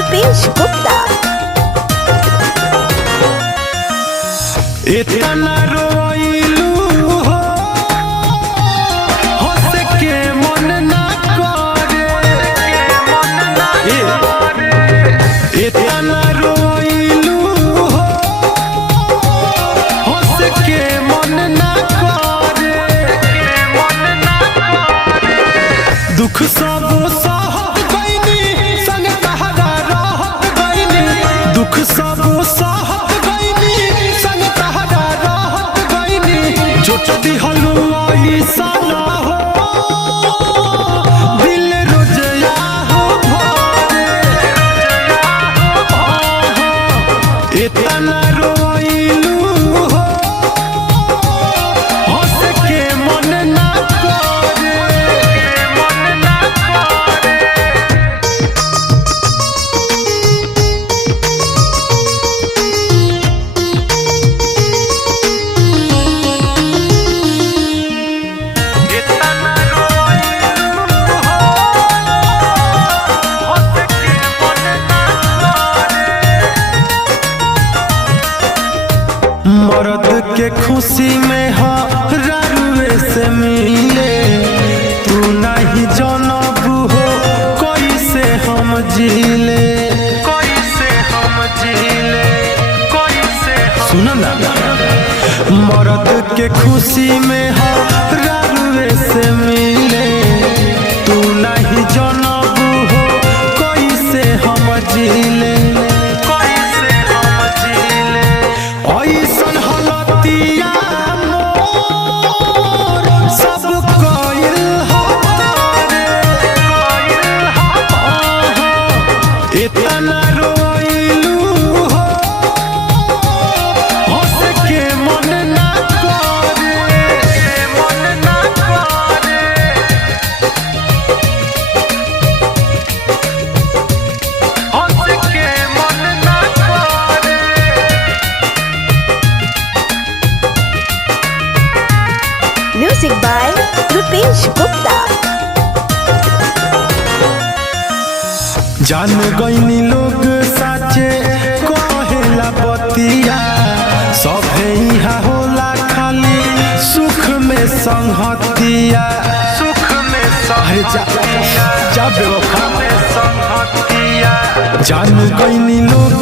रुपेश गुप्ता। इतना रोइलू हो हंस के मन ना करे, इतना रोइलू हो हंस के मन ना करे, दुख सब सहत गइनी संग तहरा रहत गइनी, दुख सब सहत गइनी संग तहरा रहत गइनी, जोट दिहलु ऐसन हो दिल रोजया हो भरे, इतना रोइलू हो हंस के मन ना करे। मर्द के खुशी में हरारुए से मिले, तू नहीं जानबू हो कैसे हम जीले, कैसे हम जीले, कैसे सुन ना, मर्द के खुशी में हरारुए से मिले, तू नहीं जानबू हो कैसे हम जीले, कैसे हम जीले, ऐसन हलतिया मोर सब कइल हो तारे, इतना रोइलू हो हंस के मन ना करे, मन ना करे, हंस के मन ना करे। Music by Rupesh Gupta. जान गइनी लोग साचे कहेला बतिया, सभे इहाँ होला खाली सुख में संगतिया, सुख में संगतिया, जा बेवफा में संगतिया, जान गइनी लोग